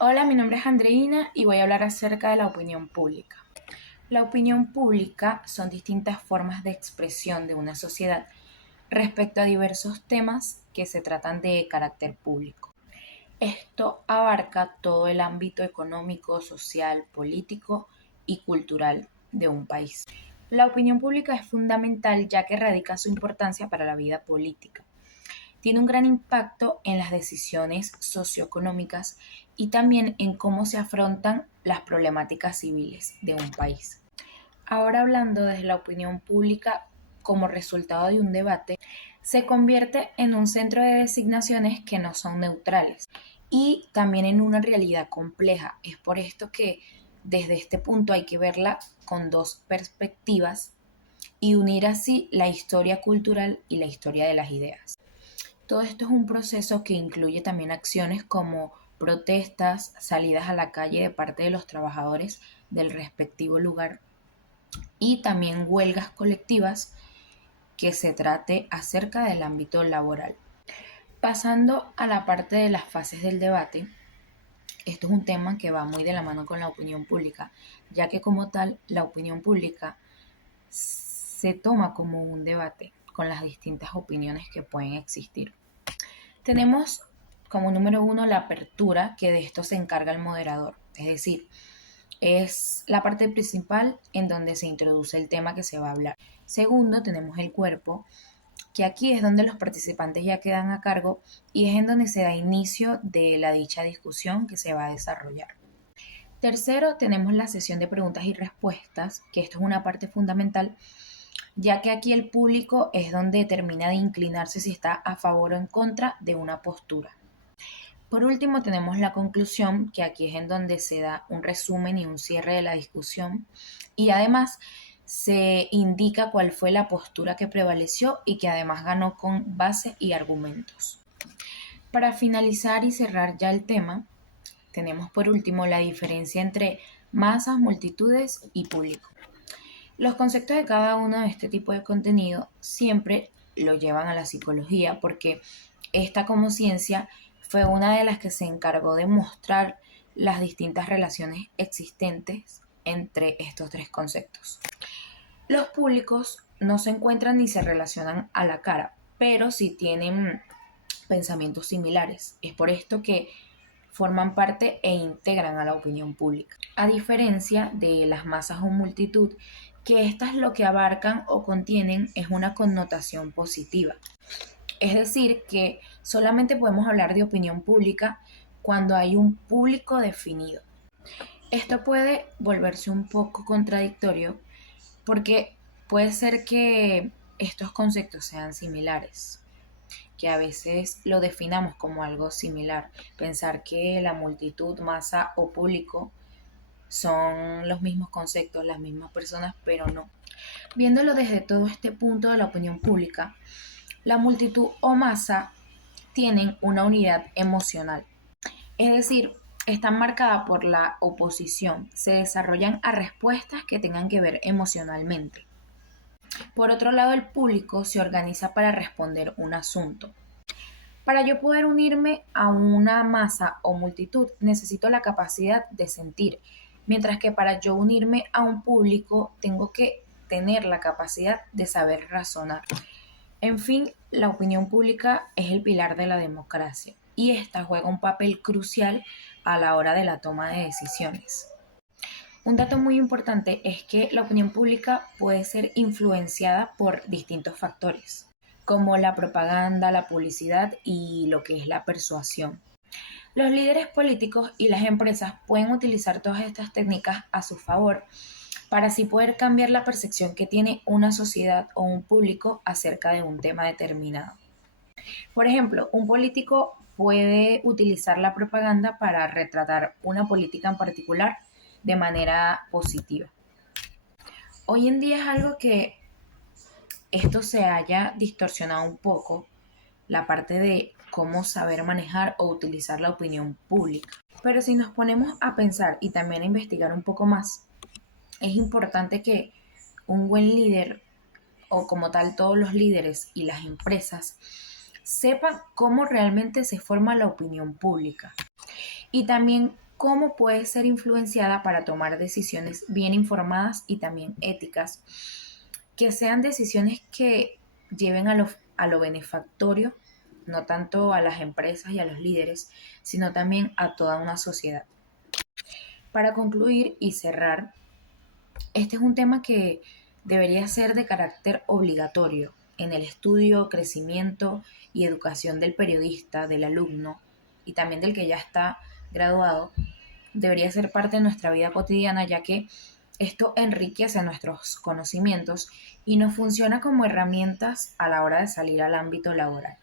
Hola, mi nombre es Andreina y voy a hablar acerca de la opinión pública. La opinión pública son distintas formas de expresión de una sociedad respecto a diversos temas que se tratan de carácter público. Esto abarca todo el ámbito económico, social, político y cultural de un país. La opinión pública es fundamental ya que radica su importancia para la vida política. Tiene un gran impacto en las decisiones socioeconómicas y también en cómo se afrontan las problemáticas civiles de un país. Ahora hablando desde la opinión pública como resultado de un debate, se convierte en un centro de designaciones que no son neutrales y también en una realidad compleja. Es por esto que desde este punto hay que verla con dos perspectivas y unir así la historia cultural y la historia de las ideas. Todo esto es un proceso que incluye también acciones como protestas, salidas a la calle de parte de los trabajadores del respectivo lugar y también huelgas colectivas que se trate acerca del ámbito laboral. Pasando a la parte de las fases del debate, esto es un tema que va muy de la mano con la opinión pública, ya que como tal la opinión pública se toma como un debate con las distintas opiniones que pueden existir. Tenemos como número uno la apertura, que de esto se encarga el moderador, es decir, es la parte principal en donde se introduce el tema que se va a hablar. Segundo, tenemos el cuerpo, que aquí es donde los participantes ya quedan a cargo y es en donde se da inicio de la dicha discusión que se va a desarrollar. Tercero, tenemos la sesión de preguntas y respuestas, que esto es una parte fundamental, ya que aquí el público es donde termina de inclinarse si está a favor o en contra de una postura. Por último, tenemos la conclusión, que aquí es en donde se da un resumen y un cierre de la discusión y además se indica cuál fue la postura que prevaleció y que además ganó con base y argumentos. Para finalizar y cerrar ya el tema, tenemos por último la diferencia entre masas, multitudes y público. Los conceptos de cada uno de este tipo de contenido siempre lo llevan a la psicología porque esta como ciencia fue una de las que se encargó de mostrar las distintas relaciones existentes entre estos tres conceptos. Los públicos no se encuentran ni se relacionan a la cara, pero sí tienen pensamientos similares. Es por esto que forman parte e integran a la opinión pública. A diferencia de las masas o multitud, que estas lo que abarcan o contienen es una connotación positiva. Es decir, que solamente podemos hablar de opinión pública cuando hay un público definido. Esto puede volverse un poco contradictorio porque puede ser que estos conceptos sean similares, que a veces lo definamos como algo similar, pensar que la multitud, masa o público son los mismos conceptos, las mismas personas, pero no. Viéndolo desde todo este punto de la opinión pública, la multitud o masa tienen una unidad emocional, es decir, están marcadas por la oposición, se desarrollan a respuestas que tengan que ver emocionalmente. Por otro lado, el público se organiza para responder un asunto. Para yo poder unirme a una masa o multitud, necesito la capacidad de sentir, mientras que para yo unirme a un público, tengo que tener la capacidad de saber razonar. En fin, la opinión pública es el pilar de la democracia y esta juega un papel crucial a la hora de la toma de decisiones. Un dato muy importante es que la opinión pública puede ser influenciada por distintos factores, como la propaganda, la publicidad y lo que es la persuasión. Los líderes políticos y las empresas pueden utilizar todas estas técnicas a su favor para así poder cambiar la percepción que tiene una sociedad o un público acerca de un tema determinado. Por ejemplo, un político puede utilizar la propaganda para retratar una política en particular de manera positiva. Hoy en día es algo que esto se haya distorsionado un poco, la parte de cómo saber manejar o utilizar la opinión pública. Pero si nos ponemos a pensar y también a investigar un poco más, es importante que un buen líder o como tal todos los líderes y las empresas sepan cómo realmente se forma la opinión pública y también cómo puede ser influenciada para tomar decisiones bien informadas y también éticas, que sean decisiones que lleven a lo benefactorio, no tanto a las empresas y a los líderes, sino también a toda una sociedad. Para concluir y cerrar, este es un tema que debería ser de carácter obligatorio en el estudio, crecimiento y educación del periodista, del alumno y también del que ya está graduado. Debería ser parte de nuestra vida cotidiana, ya que esto enriquece nuestros conocimientos y nos funciona como herramientas a la hora de salir al ámbito laboral.